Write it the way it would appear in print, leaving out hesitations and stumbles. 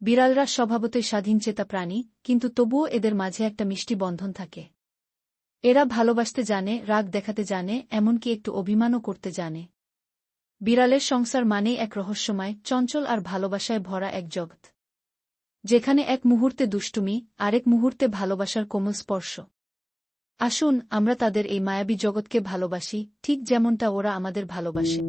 বিড়ালরা স্বভাবতই স্বাধীনচেতা প্রাণী, কিন্তু তবুও এদের মাঝে একটা মিষ্টি বন্ধন থাকে। এরা ভালোবাসতে জানে, রাগ দেখাতে জানে, এমনকি একটু অভিমানও করতে জানে। বিড়ালের সংসার মানেই এক রহস্যময়, চঞ্চল আর ভালোবাসায় ভরা এক জগৎ, যেখানে এক মুহূর্তে দুষ্টুমি, আরেক মুহূর্তে ভালোবাসার কোমল স্পর্শ। আসুন আমরা তাদের এই মায়াবী জগৎকে ভালোবাসি, ঠিক যেমনটা ওরা আমাদের ভালোবাসে।